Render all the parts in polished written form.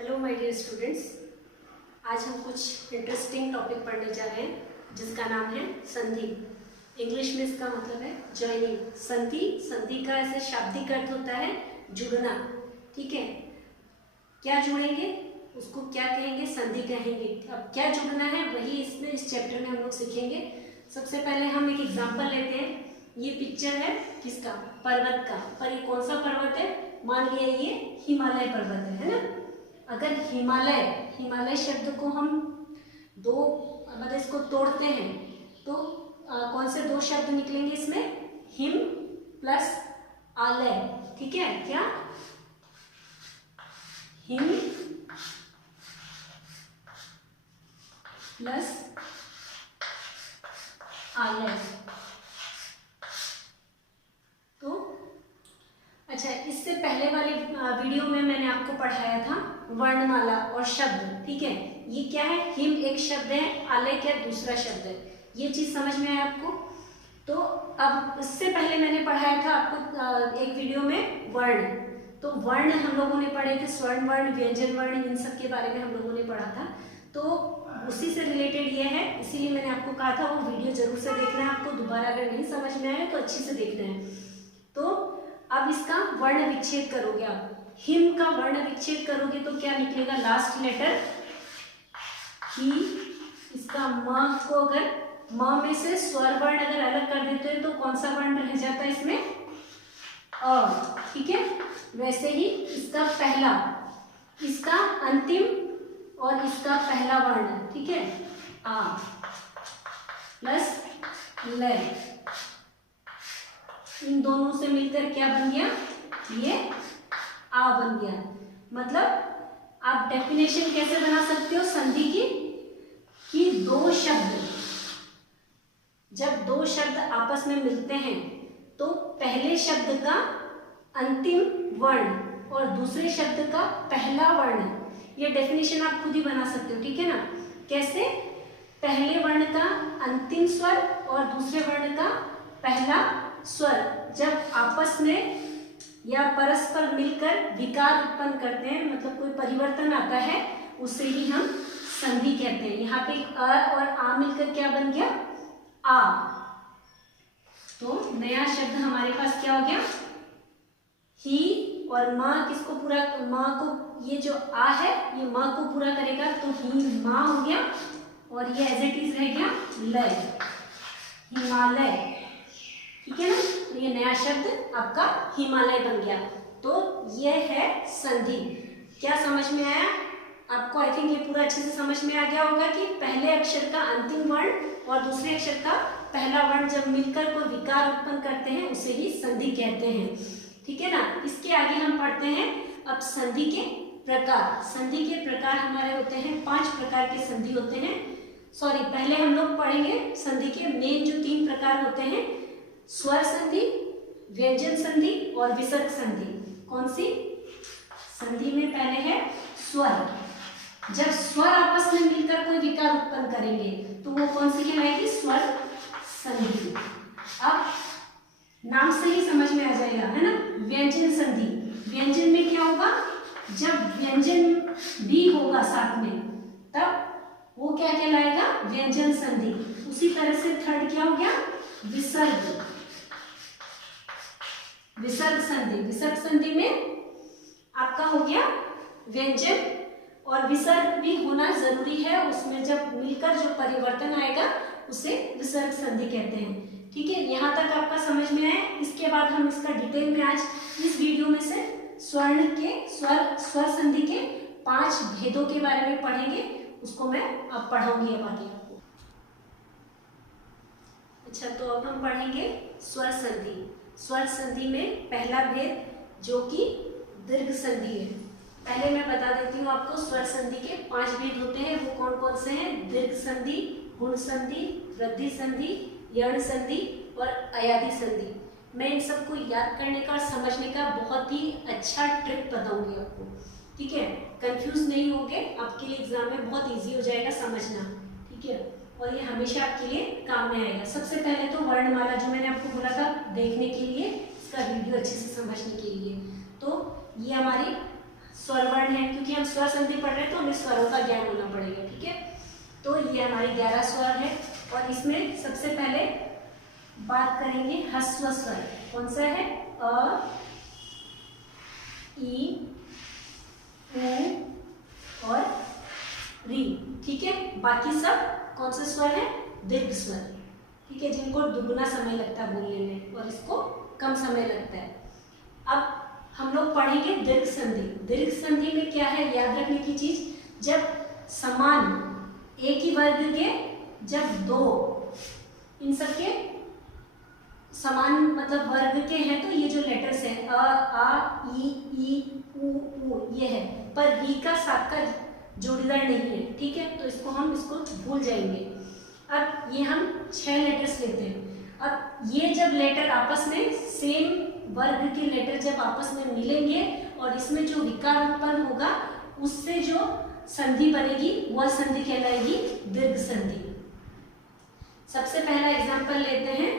Hello my dear students, आज हम कुछ इंटरेस्टिंग टॉपिक पढ़ने जा रहे हैं जिसका नाम है संधि। इंग्लिश में इसका मतलब है जॉइनिंग। संधि का ऐसे शाब्दिक अर्थ होता है जुड़ना। ठीक है, क्या जुड़ेंगे उसको क्या कहेंगे? संधि कहेंगे। अब क्या जुड़ना है वही इसमें इस चैप्टर में हम लोग सीखेंगे। सबसे पहले हम एक एग्जाम्पल लेते हैं। ये पिक्चर है किसका? पर्वत का। पर ये कौन सा पर्वत है? मान लिया ये हिमालय पर्वत है ना। अगर हिमालय शब्द को हम दो मतलब इसको तोड़ते हैं तो कौन से दो शब्द निकलेंगे इसमें? हिम प्लस आलय। ठीक है, क्या? हिम प्लस आलय। तो अच्छा, इससे पहले वाले वीडियो में मैंने आपको पढ़ाया था वर्णमाला और शब्द। ठीक है, ये क्या है? हिम एक शब्द है, आलय क्या दूसरा शब्द है। ये चीज समझ में आया आपको? तो अब इससे पहले मैंने पढ़ाया था आपको एक वीडियो में वर्ण। तो वर्ण हम लोगों ने पढ़े थे, स्वर्ण वर्ण, व्यंजन वर्ण, इन सब के बारे में हम लोगों ने पढ़ा था। तो उसी से रिलेटेड ये है, इसीलिए मैंने आपको कहा था वो वीडियो जरूर से देखना है। आपको दोबारा अगर नहीं समझ में आया तो अच्छे से देखना है। तो अब इसका वर्ण विच्छेद करोगे आप। हिम का वर्ण विच्छेद करोगे तो क्या निकलेगा? लास्ट लेटर ही। इसका म को अगर म में से स्वर वर्ण अगर अलग कर देते हैं तो कौन सा वर्ण रह जाता है इसमें? अ। ठीक है, वैसे ही इसका पहला, इसका अंतिम और इसका पहला वर्ण, ठीक है, आ प्लस ल। इन दोनों से मिलकर क्या बन गया? ये आ बन गया। मतलब आप डेफिनेशन कैसे बना सकते हो संधि की? कि दो शब्द, जब दो शब्द आपस में मिलते हैं तो पहले शब्द का अंतिम वर्ण और दूसरे शब्द का पहला वर्ण, ये डेफिनेशन आप खुद ही बना सकते हो। ठीक है ना? कैसे? पहले वर्ण का अंतिम स्वर और दूसरे वर्ण का पहला स्वर जब आपस में या परस्पर मिलकर विकार उत्पन्न करते हैं, मतलब कोई परिवर्तन आता है, उसे ही हम संधि कहते हैं। यहाँ पे अ और आ मिलकर क्या बन गया? आ। तो नया शब्द हमारे पास क्या हो गया? ही और माँ किसको पूरा? माँ को, ये जो आ है ये माँ को पूरा करेगा तो ही माँ हो गया और ये एज इट इज रह गया लय, हिमालय। ठीक है ना? तो ये नया शब्द आपका हिमालय बन गया। तो ये है संधि। क्या समझ में आया आपको? आई थिंक ये पूरा अच्छे से समझ में आ गया होगा कि पहले अक्षर का अंतिम वर्ण और दूसरे अक्षर का पहला वर्ण जब मिलकर कोई विकार उत्पन्न करते हैं उसे ही संधि कहते हैं। ठीक है ना? इसके आगे हम पढ़ते हैं अब संधि के प्रकार। संधि के प्रकार हमारे होते हैं 5 प्रकार के संधि होते हैं। सॉरी, पहले हम लोग पढ़ेंगे संधि के मेन जो 3 प्रकार होते हैं, स्वर संधि, व्यंजन संधि और विसर्ग संधि। कौन सी संधि में? पहले है स्वर। जब स्वर आपस में मिलकर कोई विकार उत्पन्न करेंगे तो वो कौन सी कहलाएगी? स्वर संधि। अब नाम से ही समझ में आ जाएगा, है ना? व्यंजन संधि। व्यंजन में क्या होगा? जब व्यंजन भी होगा साथ में तब वो क्या कहलाएगा? व्यंजन संधि। उसी तरह से थर्ड क्या हो गया? विसर्ग। विसर्ग संधि। विसर्ग संधि में आपका हो गया व्यंजन और विसर्ग भी होना जरूरी है। उसमें जब मिलकर जो परिवर्तन आएगा उसे विसर्ग संधि कहते हैं। ठीक है, यहाँ तक आपका समझ में आया? इसके बाद हम इसका डिटेल में आज इस वीडियो में से स्वर संधि के 5 भेदों के बारे में पढ़ेंगे। उसको मैं अब पढ़ाऊंगी अब आगे आपको। अच्छा, तो अब हम पढ़ेंगे स्वर संधि। स्वर संधि में पहला भेद जो कि दीर्घ संधि है। पहले मैं बता देती हूँ आपको, स्वर संधि के 5 भेद होते हैं। वो कौन कौन से हैं? दीर्घ संधि, गुण संधि, वृद्धि संधि, यण संधि और अयादि संधि। मैं इन सबको याद करने का और समझने का बहुत ही अच्छा ट्रिक बताऊंगी आपको। ठीक है, कंफ्यूज नहीं होगे, आपके लिए एग्जाम में बहुत इजी हो जाएगा समझना। ठीक है, और ये हमेशा आपके लिए काम में आएगा। सबसे पहले तो वर्णमाला, जो मैंने आपको बोला था देखने के लिए, इसका वीडियो अच्छे से समझने के लिए। तो ये हमारी स्वर वर्ण है, क्योंकि हम स्वर संधि पढ़ रहे हैं तो हमें स्वरों का ज्ञान होना पड़ेगा, ठीक है। तो ये हमारे 11 स्वर है और इसमें सबसे पहले बात करेंगे ह्रस्व स्वर। कौन सा है? अ, ई, उ और री, ठीक है। बाकी सब कौन से स्वर है? दीर्घ स्वर, ठीक है, जिनको दुगुना समय लगता है बोलने में और इसको कम समय लगता है। अब हम लोग पढ़ेंगे दीर्घ संधि। दीर्घ संधि में क्या है याद रखने की चीज, जब समान एक ही वर्ग के जब दो इन सबके समान मतलब वर्ग के हैं तो ये जो लेटर्स हैं अ, आ, ई, उ, ये है, पर री का साथ का जोड़ीदार नहीं है, ठीक है, तो इसको भूल जाएंगे। अब ये हम 6 लेटर्स लेते हैं। अब ये जब लेटर आपस में सेम वर्ग के लेटर जब आपस में मिलेंगे और इसमें जो विकार उत्पन्न होगा उससे जो संधि बनेगी वह संधि कहलाएगी दीर्घ संधि। सबसे पहला एग्जांपल लेते हैं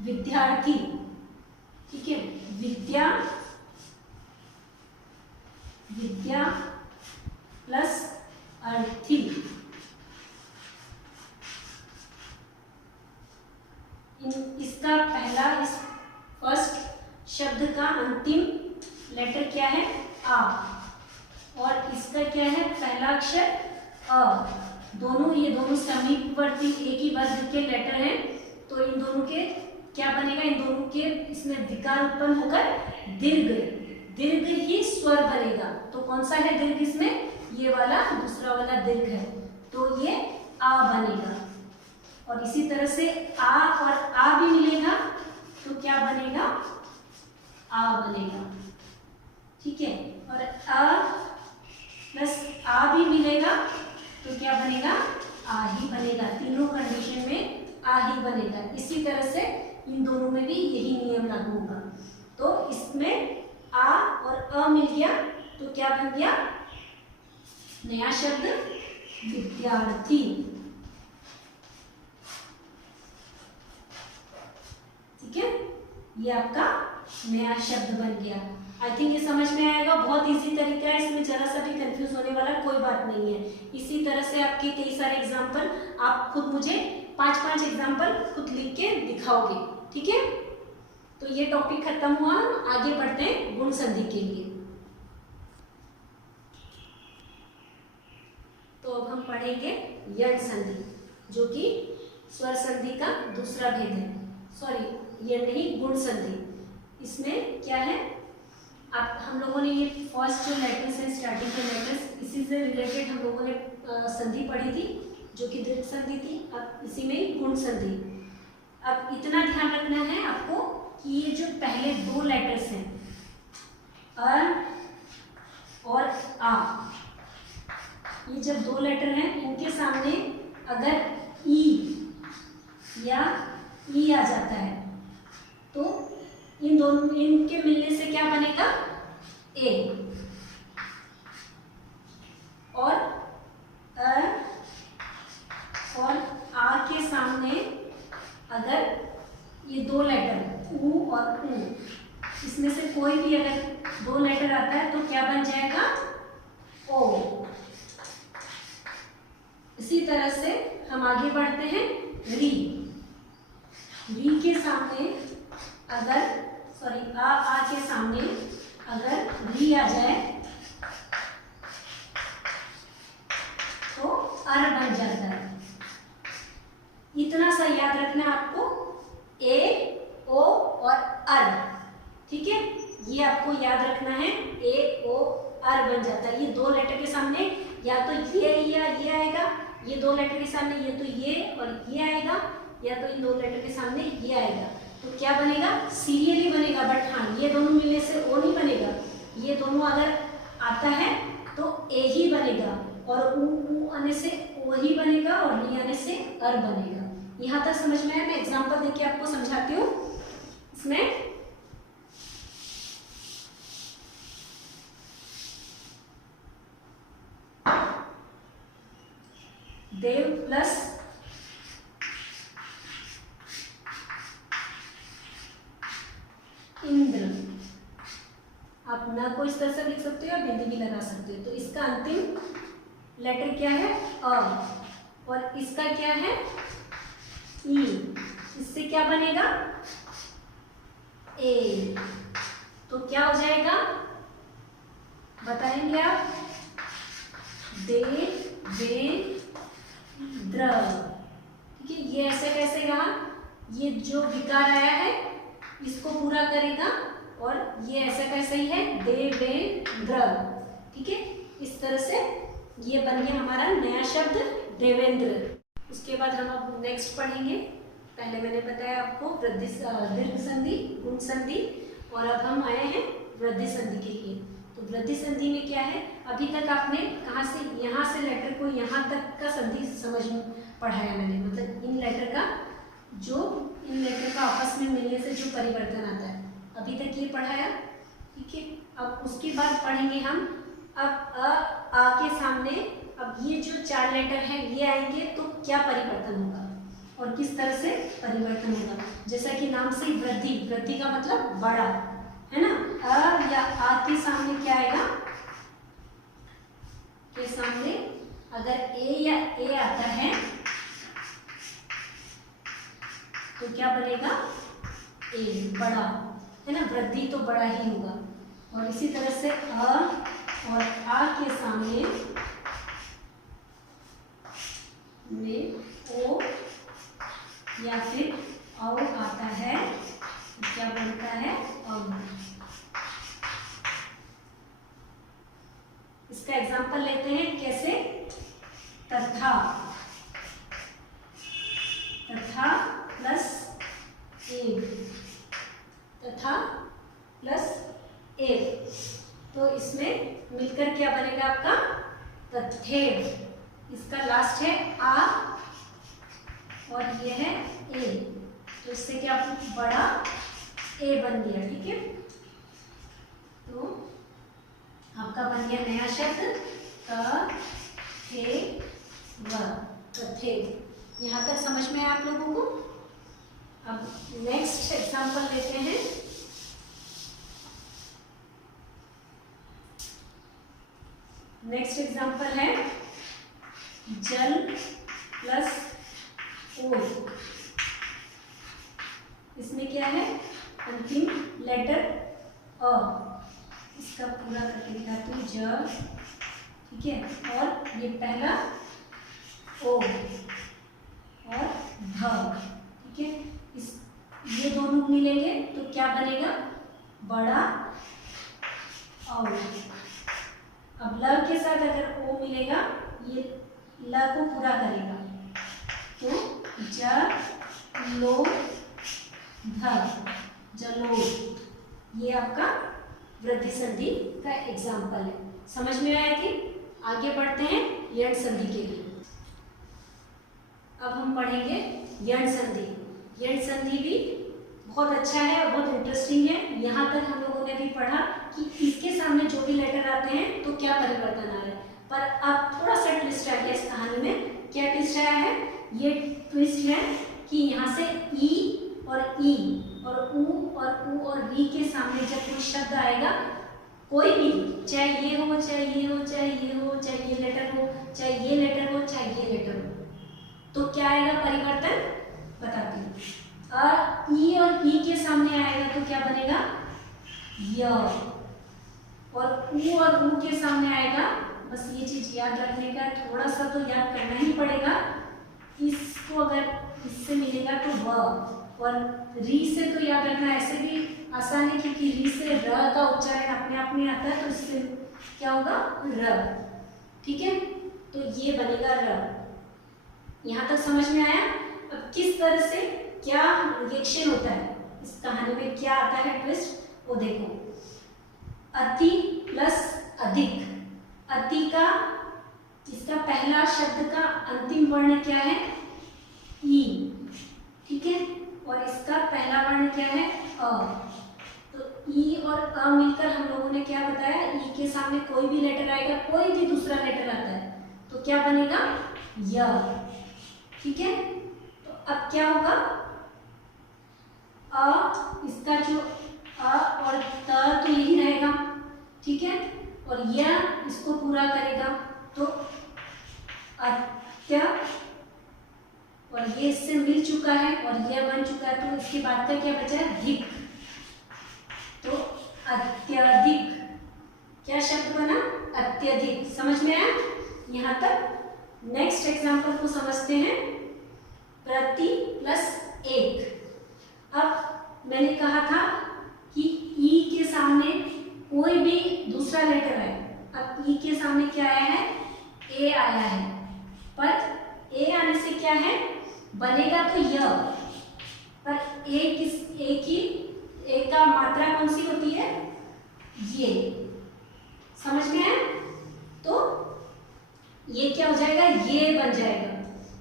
विद्यार्थी, ठीक है, विद्या प्लस अर्थी, इसका पहला इस फर्स्ट शब्द का अंतिम लेटर क्या है? आ, और इसका क्या है? पहला अक्षर अ। दोनों ये दोनों समीपवर्ती एक ही वर्ग के लेटर हैं, तो इन दोनों के क्या बनेगा? इन दोनों के इसमें विकार उत्पन्न होकर दीर्घ ही स्वर बनेगा। तो कौन सा है दीर्घ इसमें? ये वाला दूसरा वाला दीर्घ है, तो ये आ बनेगा। और इसी तरह से आ और आ भी मिलेगा तो क्या बनेगा? आ बनेगा, ठीक है। और अ प्लस आ भी मिलेगा तो क्या बनेगा? आ ही बनेगा। तीनों कंडीशन में आ ही बनेगा। इसी तरह से इन दोनों में भी यही नियम लागू होगा। तो इसमें आ और अ मिल गया तो क्या बन गया? नया शब्द विद्यार्थी, ठीक है, ये आपका नया शब्द बन गया। आई थिंक ये समझ में आएगा। बहुत इजी तरीका है, इसमें जरा सा भी कंफ्यूज होने वाला कोई बात नहीं है। इसी तरह से आपके कई सारे एग्जाम्पल आप खुद मुझे 5-5 एग्जाम्पल खुद लिख के दिखाओगे, ठीक है। तो ये टॉपिक खत्म हुआ, आगे बढ़ते हैं गुण संधि के लिए। तो अब हम पढ़ेंगे यण संधि, जो कि स्वर संधि का दूसरा भेद है। सॉरी, यण नहीं, गुण संधि। इसमें क्या है, आप हम लोगों ने ये फर्स्ट जो लेटर्स है स्टार्टिंग के लेटर्स, इसी से रिलेटेड हम लोगों ने संधि पढ़ी थी जो कि दीर्घ संधि थी। अब इसी में गुण संधि। अब इतना ध्यान रखना है आपको कि ये जो पहले 2 लेटर्स हैं अ और आ, ये जब 2 लेटर हैं इनके सामने अगर ई या ई आ जाता है तो इन दोनों इनके मिलने से क्या बनेगा? ए। और अ और आ के सामने अगर ये 2 लेटर उ और उ, इसमें से कोई भी अगर 2 लेटर आता है तो क्या बन जाएगा? ओ। इसी तरह से हम आगे बढ़ते हैं री। री के सामने अगर आ के सामने अगर री आ जाए तो अर बन जाता है। इतना सा याद रखना आपको, ए, ओ और अर, ठीक है, ये आपको याद रखना है। ए, ओ, अर बन जाता है। ये 2 लेटर के सामने या तो ये या ये आएगा, ये 2 लेटर के सामने ये तो ये और ये आएगा, या तो इन 2 लेटर के सामने ये आएगा। तो क्या बनेगा? सीरियली बनेगा, बट हाँ ये दोनों मिलने से ओ नहीं बनेगा। ये दोनों अगर आता है तो ए ही बनेगा, और उ आने से ओ ही बनेगा, और नी आने से अर बनेगा। यहाँ तक समझ में आया? मैं एग्जाम्पल देके आपको समझाती हूँ। इसमें देव प्लस इंद्र, आप न को इस तरह से लिख सकते हो या बिंदी भी लगा सकते हो। तो इसका अंतिम लेटर क्या है? अ। और इसका क्या है? ई। इससे क्या बनेगा? ए। तो क्या हो जाएगा बताएंगे आप? दे, वे, द्र। ठीक है, ये ऐसे कैसे रहा? ये जो विकार आया है इसको पूरा करेगा और ये ऐसा कैसे ही है? दे, वे, द्र। ठीक है, इस तरह से ये बन गया हमारा नया शब्द देवेंद्र। उसके बाद हम अब नेक्स्ट पढ़ेंगे। पहले मैंने बताया आपको वृद्धि दीर्घ संधि, गुण संधि, और अब हम आए हैं वृद्धि संधि के लिए। तो वृद्धि संधि में क्या है? अभी तक आपने कहाँ से, यहाँ से लेटर को यहाँ तक का संधि समझ पढ़ाया मैंने, मतलब इन लेटर का आपस में मिलने से जो परिवर्तन आता है, अभी तक ये पढ़ाया। ठीक है, अब उसके बाद पढ़ेंगे हम अब आ के सामने अब ये जो 4 लेटर हैं ये आएंगे तो क्या परिवर्तन होगा और किस तरह से परिवर्तन होगा। जैसा कि नाम से वृद्धि, वृद्धि का मतलब बड़ा है ना। अ या आ के सामने क्या आएगा? के सामने अगर ए या ए आता है तो क्या बनेगा? ए, बड़ा है ना। वृद्धि तो बड़ा ही होगा। और इसी तरह से अ और आ के सामने में ओ या फिर औ आता है तो क्या बनता है? औ। इसका एग्जांपल लेते हैं कैसे? तथा, तथा प्लस एक, तथा प्लस एक, तो इसमें मिलकर क्या बनेगा आपका? तथेव। इसका लास्ट है आ और ये है ए, तो इससे क्या बड़ा ए बन गया। ठीक है, तो आपका बन गया नया शब्द तथेव। तथेव। यहाँ तक समझ में आया आप लोगों को? अब नेक्स्ट एग्जांपल लेते हैं। नेक्स्ट एग्जांपल है जल प्लस ओर। इसमें क्या है? अंतिम लेटर अ। इसका पूरा करके दिखाती हूँ। ज, ठीक है, और ये पहला ओ और ध। ठीक है, इस ये दोनों मिलेंगे तो क्या बनेगा? बड़ा और। अब ल के साथ अगर ओ मिलेगा ये ल को पूरा करेगा तो ज, लो, ध, जलो। ये आपका वृद्धि संधि का एग्जाम्पल है। समझ में आया थी? आगे बढ़ते हैं यण संधि के लिए। अब हम पढ़ेंगे यण संधि। यण संधि भी बहुत अच्छा है और बहुत इंटरेस्टिंग है। यहाँ तक हम लोगों ने भी पढ़ा कि इसके सामने जो भी लेटर आते हैं तो क्या परिवर्तन आ रहा है, पर अब थोड़ा सा ट्विस्ट आ गया इस कहानी में। क्या ट्विस्ट आया है? ये ट्विस्ट है कि यहाँ से ई और ई और ऊ और वी के सामने जब कोई शब्द आएगा, कोई भी, चाहे ये हो, चाहे ये हो, चाहे ये हो, चाहे ये लेटर हो, चाहे ये लेटर हो, चाहे ये लेटर हो, तो क्या आएगा परिवर्तन? बताती हूँ। ई और ई के सामने आएगा तो क्या बनेगा? य। और ऊ के सामने आएगा, बस ये चीज याद रखने का, थोड़ा सा तो याद करना ही पड़ेगा। इसको अगर इससे मिलेगा तो व, और री से तो याद रखना ऐसे भी आसान है क्योंकि री से र का उच्चारण अपने आप में आता है, तो इससे क्या होगा? र। ठीक है, तो ये बनेगा र। यहाँ तक समझ में आया? अब किस तरह से क्या रिएक्शन होता है इस कहानी में, क्या आता है ट्विस्ट, वो देखो। अति प्लस अधिक। अति का, इसका पहला शब्द का अंतिम वर्ण क्या है? ई। ठीक है, और इसका पहला वर्ण क्या है? अ। तो ई और अ मिलकर हम लोगों ने क्या बताया? ई के सामने कोई भी लेटर आएगा, कोई भी दूसरा लेटर आता है तो क्या बनेगा? य। ठीक है, तो अब क्या होगा? अ, इसका जो अ और त तो यही रहेगा, ठीक है, और यह इसको पूरा करेगा तो अत्य, और ये इससे मिल चुका है और यह बन चुका है, तो इसके बाद का क्या बचा है, धिक। तो अत्यधिक, क्या शब्द बना, अत्यधिक। समझ में आया यहाँ तक? नेक्स्ट एग्जाम्पल को समझते हैं, प्रति प्लस एक। अब मैंने कहा था कि ई के सामने कोई भी दूसरा लेटर है। अब ई के सामने क्या आया है, ए आया है, पर ए आने से क्या है, बनेगा तो य, पर ए का मात्रा कौन सी होती है, ये। समझ में आया? तो ये क्या हो जाएगा, ये बन जाएगा।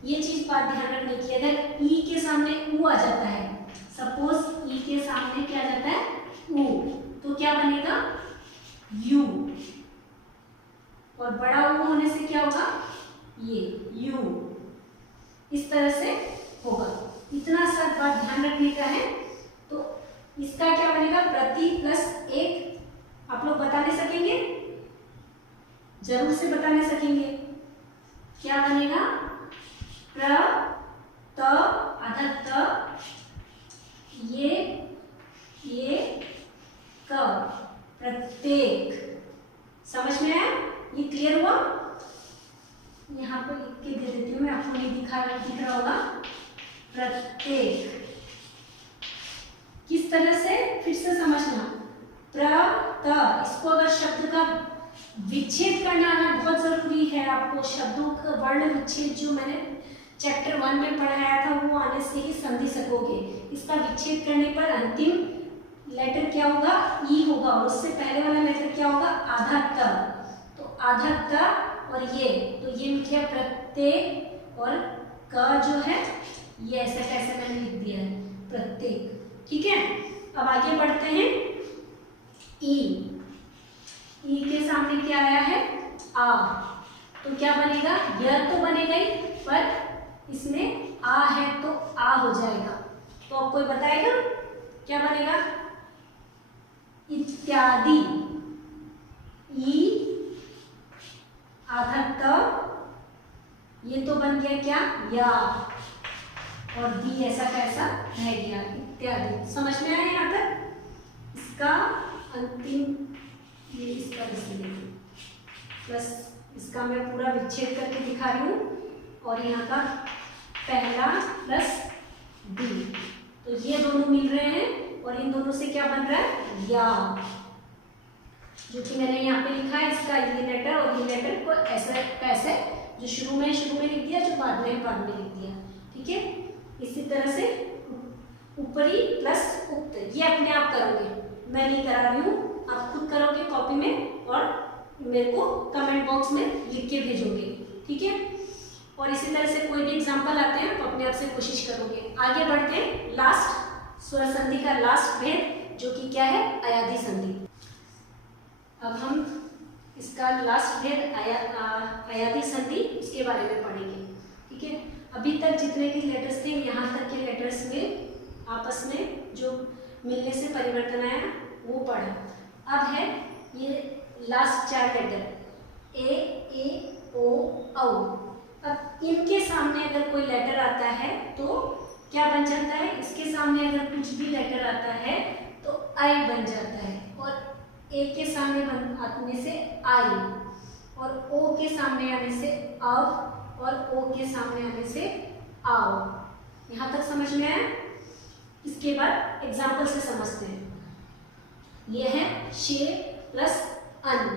ये चीज बात ध्यान रखने की, अगर ई के सामने ऊ आ जाता है, सपोज ई के सामने क्या आ जाता है, ऊ, तो क्या बनेगा, यू, और बड़ा ऊ होने से क्या होगा, ये यू। इस तरह से होगा। इतना सा बात ध्यान रखने का है। तो इसका क्या बनेगा, प्रति प्लस एक। आप लोग बता नहीं सकेंगे, जरूर से बताने सकेंगे। क्या बनेगा, प्र त आधा त, ये क, प्रत्येक। समझ में आया? ये क्लियर हुआ? यहाँ पर लिख के दे देती हूँ मैं, आपको नहीं दिख रहा होगा। प्रत्येक किस तरह से, फिर से समझना। प्र त, इसको अगर शब्द का विच्छेद करना आना बहुत जरूरी है आपको। शब्दों का वर्ण विच्छेद जो मैंने चैप्टर 1 में पढ़ाया था, वो आने से ही समझ सकोगे। इसका विच्छेद करने पर अंतिम लेटर क्या होगा, ई होगा, और उससे पहले वाला लेटर क्या होगा, आधा त। तो आधा त और ये, तो ये मिल गया प्रत्येक, और क जो है ये ऐसा कैसे मैंने लिख दिया है, प्रत्येक। ठीक है, अब आगे बढ़ते हैं। ई के सामने क्या आया है, आ, तो क्या बनेगा, यह तो बनेगा ही, पर इसमें आ है तो आ हो जाएगा। तो अब कोई बताएगा क्या बनेगा, इत्यादि। ई आधा त, ये तो बन गया क्या, या, और दी ऐसा कैसा रह गया, इत्यादि। समझ में आया यहाँ तक? इसका अंतिम ये इस तरह से देखिए, प्लस इसका मैं पूरा विच्छेद करके दिखा रही हूँ, और यहाँ का पहला प्लस डी, तो ये दोनों मिल रहे हैं, और इन दोनों से क्या बन रहा है, या, जो कि मैंने यहाँ पे लिखा है। इसका ये लेटर और ये लेटर को ऐसे कैसे, जो शुरू में लिख दिया, जो बाद में लिख दिया। ठीक है, इसी तरह से ऊपरी प्लस उक्त, ये अपने आप करोगे, मैं नहीं करा रही हूँ, आप खुद करोगे कॉपी में, और मेरे को कमेंट बॉक्स में लिख के भेजोगे। ठीक है, और इसी तरह से कोई भी एग्जांपल आते हैं तो अपने आप से कोशिश करोगे। आगे बढ़ते हैं, लास्ट स्वर संधि का लास्ट भेद, जो कि क्या है, अयादी संधि। अब हम इसका लास्ट भेद अयादी संधि, उसके बारे में पढ़ेंगे। ठीक है, अभी तक जितने भी लेटर्स थे, यहाँ तक के लेटर्स में आपस में जो मिलने से परिवर्तन आया वो पढ़ा। अब है ये लास्ट 4 लेटर, ए ओ औ। अब इनके सामने अगर कोई लेटर आता है तो क्या बन जाता है, इसके सामने अगर कुछ भी लेटर आता है तो आई बन जाता है, और ए के सामने आने से आई, और ओ के सामने आने से अव, और ओ के सामने आने से आओ। यहाँ तक समझ में आया? इसके बाद एग्जाम्पल से समझते हैं। यह है शे प्लस अन,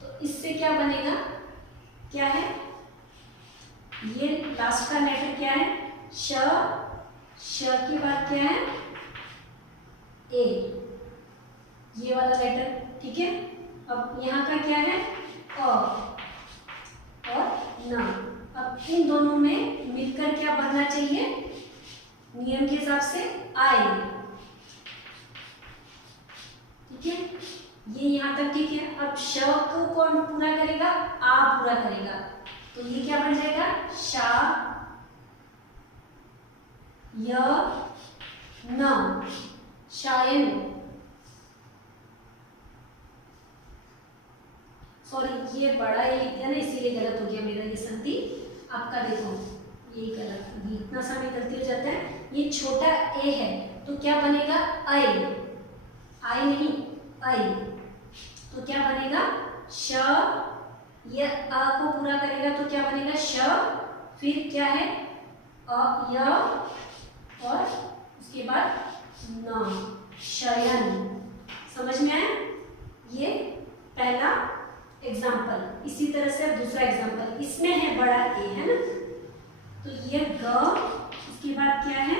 तो इससे क्या बनेगा, क्या है, ये लास्ट का लेटर क्या है, श के बाद क्या है, ए, ये वाला लेटर। ठीक है, अब यहाँ का क्या है, अ और न। अब इन दोनों में मिलकर क्या बनना चाहिए, नियम के हिसाब से आए। ठीक है, ये यहाँ तक ठीक है। अब श को कौन पूरा करेगा, आ पूरा करेगा, तो ये क्या बन जाएगा, शा य न, शायन। सॉरी ये बड़ा ए लिख दिया ना, इसीलिए गलत हो गया मेरा ये संधि। आपका देखो ये गलत, ये इतना सा में गलती हो जाता है। ये छोटा ए है तो क्या बनेगा, आई, आई नहीं आई, तो क्या बनेगा श, ये अ को पूरा करेगा तो क्या बनेगा श, फिर क्या है अ य और उसके बाद न, शयन। समझ में आया ये पहला एग्जाम्पल। इसी तरह से अब दूसरा एग्जाम्पल, इसमें है बड़ा ए है ना, तो ये ग, उसके बाद क्या है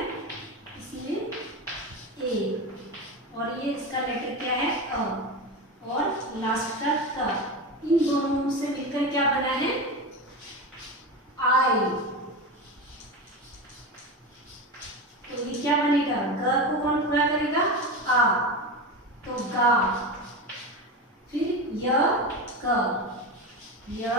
इसमें ए, और ये इसका लेटर क्या है अ, और लास्ट का क, इन दोनों से मिलकर क्या बना है आई। तो ये क्या बनेगा, ग को कौन पूरा करेगा आ, तो गा, फिर य क, य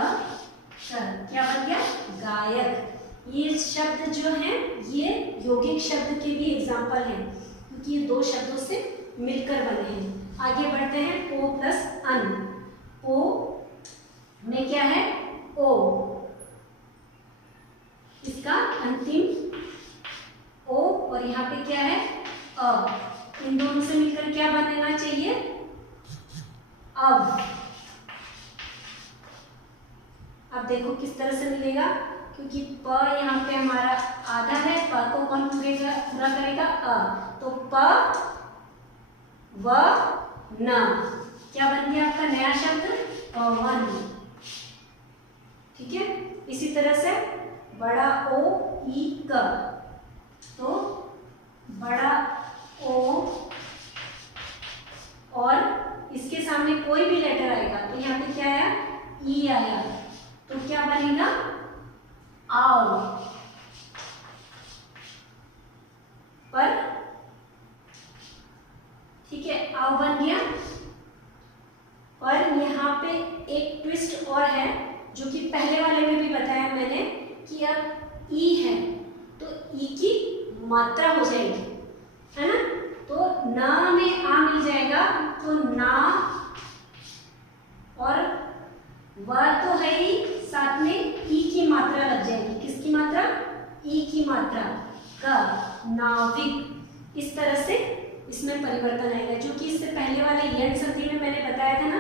क, क्या बन गया गायक। ये शब्द जो है ये यौगिक शब्द के भी एग्जाम्पल हैं, क्योंकि ये दो शब्दों से मिलकर बने हैं। आगे बढ़ते हैं, पो प्लस अन। पो में क्या है ओ, इसका अंतिम ओ, और यहाँ पे क्या है अ, इन दोनों से मिलकर क्या बनना चाहिए अब। अब देखो किस तरह से मिलेगा, क्योंकि प यहाँ पे हमारा आधा है, प को कौन पूरा करेगा अ, तो प व न, क्या बन गया आपका नया शब्द पवन। ठीक है, इसी तरह से बड़ा ओ ई क, तो बड़ा ओ और इसके सामने कोई भी लेटर आएगा तो यहाँ पे क्या आया ई आया, तो क्या बनेगा आओ। पर ठीक है आओ बन गया। और यहाँ पे एक ट्विस्ट और है, जो कि पहले वाले में भी बताया मैंने कि अब ई है तो ई की मात्रा हो जाएगी, है ना, तो ना में आ मिल जाएगा, तो ना और व तो है ही, साथ में ई की मात्रा लग जाएगी। किसकी मात्रा, ई की मात्रा, का नाविक। इस तरह से इसमें परिवर्तन आएगा, जो कि इससे पहले वाले यण संधि में मैंने बताया था ना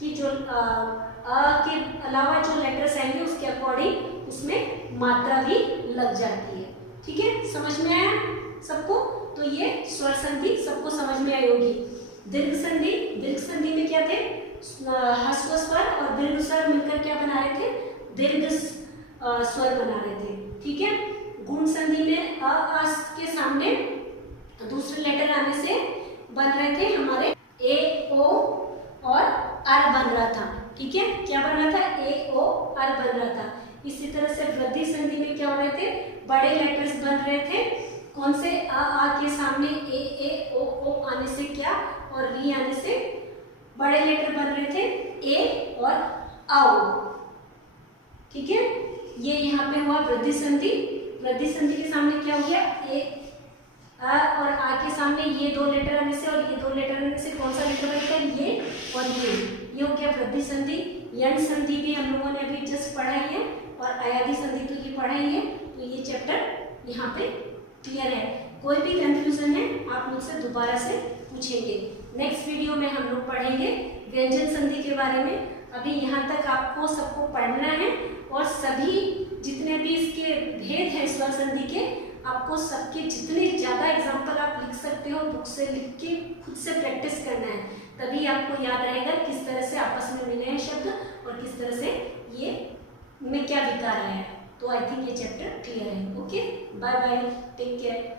कि जो अ के अलावा जो लेटर्स आएंगे उसके अकॉर्डिंग उसमें मात्रा भी लग जाती है। ठीक है, समझ में आया सबको। तो ये स्वर संधि सबको समझ में आई होगी। दीर्घ संधि, दीर्घ संधि में क्या थे, ह्रस्व स्वर और दीर्घ स्वर मिलकर क्या बना रहे थे, दीर्घ स्वर बना रहे थे। ठीक है, गुण संधि में अ के सामने दूसरे लेटर आने से बन रहे थे हमारे ए ओ और अर बन रहा था। ठीक है, क्या बन रहा था, ए ओ अर बन रहा था। इसी तरह से वृद्धि संधि में क्या हो रहे थे, बड़े लेटर्स बन रहे थे। कौन से, आ के सामने ए ओ आने से क्या और री आने से बड़े लेटर बन रहे थे ए और आओ। ठीक है, ये यहाँ पे हुआ वृद्धि संधि। वृद्धि संधि के सामने क्या हो गया, ए और आ के सामने ये दो लेटर आने से और ये दो लेटर आने से कौन सा लेटर बनेगा, ये और ये हो गया वृद्धि संधि। यण संधि भी हम लोगों ने अभी जस्ट पढ़ाई है और अयादि संधि तो ये पढ़ाई है। तो ये चैप्टर यहाँ पे क्लियर है। कोई भी कंफ्यूजन है आप मुझसे दोबारा से पूछेंगे। नेक्स्ट वीडियो में हम लोग पढ़ेंगे व्यंजन संधि के बारे में। अभी यहाँ तक आपको सबको पढ़ना है और सभी जितने भी इसके भेद हैं स्वर संधि के, आपको सबके जितने ज़्यादा एग्जाम्पल आप लिख सकते हो बुक से लिख के खुद से प्रैक्टिस करना है, तभी आपको याद रहेगा किस तरह से आपस में मिले हैं शब्द और किस तरह से ये में क्या विकार आया है। तो आई थिंक ये चैप्टर क्लियर है। Okay, bye bye, take care.